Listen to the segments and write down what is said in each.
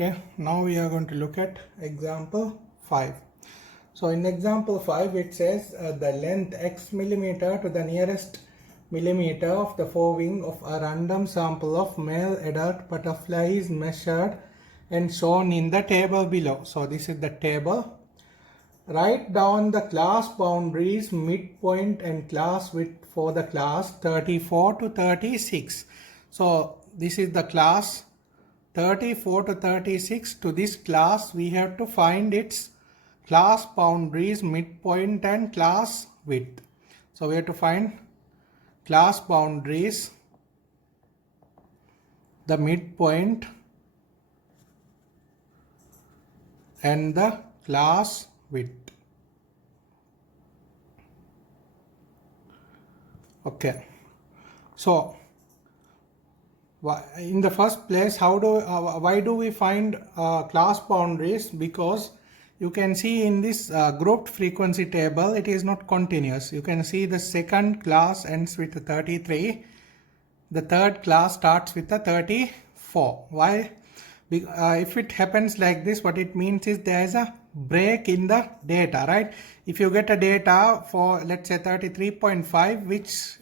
Okay, now we are going to look at example 5. So in example 5 it says the length x millimeter to the nearest millimeter of the forewing of a random sample of male adult butterfly is measured and shown in the table below. So this is the table. Write down the class boundaries, midpoint and class width for the class 34 to 36. So this is the class 34 to 36. To this class we have to find its class boundaries, midpoint and class width. So we have to find class boundaries, the midpoint and the class width. Okay, so in the first place, why do we find class boundaries? Because you can see in this grouped frequency table, it is not continuous. You can see the second class ends with a 33. The third class starts with a 34. Why? If it happens like this, what it means is there is a break in the data, right? If you get a data for, let's say, 33.5, which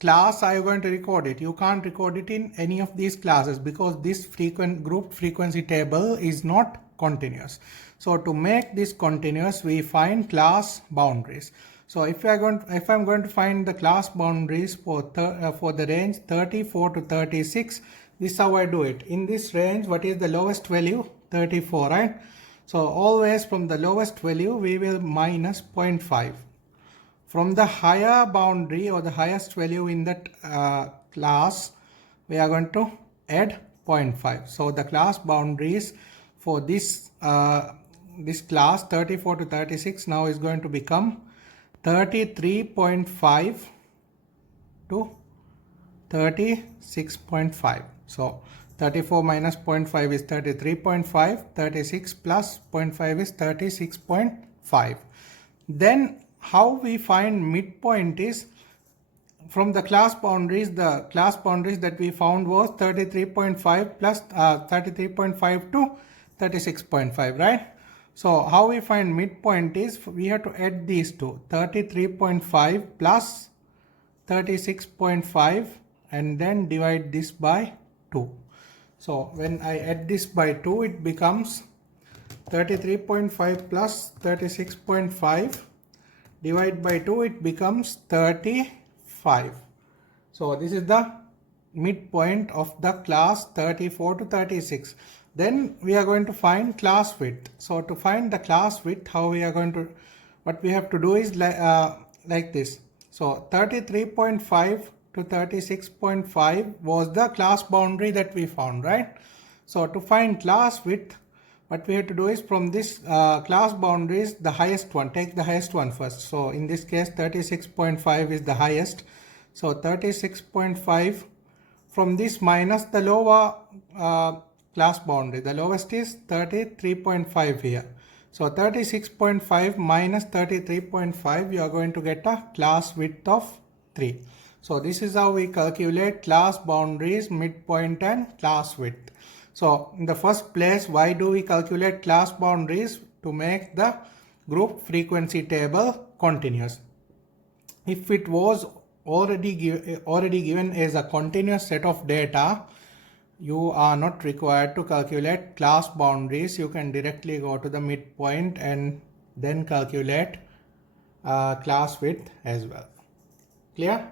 class are you going to record it? You can't record it in any of these classes because this grouped frequency table is not continuous. So to make this continuous, we find class boundaries. So if I'm going to find the class boundaries for the range 34 to 36, this is how I do it. In this range, what is the lowest value? 34, right? So always from the lowest value, we will minus 0.5. From the higher boundary or the highest value in that class, we are going to add 0.5. So the class boundaries for this class 34 to 36 now is going to become 33.5 to 36.5. So 34 minus 0.5 is 33.5, 36 plus 0.5 is 36.5. Then how we find midpoint is from the class boundaries. The class boundaries that we found was 33.5 plus 33.5 to 36.5, right? So how we find midpoint is we have to add these two, 33.5 plus 36.5, and then divide this by 2. So when I add this by 2, it becomes 33.5 plus 36.5 divide by 2, it becomes 35. So this is the midpoint of the class 34 to 36. Then we are going to find class width. So to find the class width, what we have to do is like this. So 33.5 to 36.5 was the class boundary that we found, right? So to find class width, what we have to do is from this class boundaries, the highest one, take the highest one first. So in this case, 36.5 is the highest. So 36.5 from this minus the lower class boundary. The lowest is 33.5 here. So 36.5 minus 33.5, you are going to get a class width of 3. So this is how we calculate class boundaries, midpoint and class width. So in the first place, why do we calculate class boundaries? To make the group frequency table continuous. If it was already given as a continuous set of data, you are not required to calculate class boundaries. You can directly go to the midpoint and then calculate class width as well. Clear?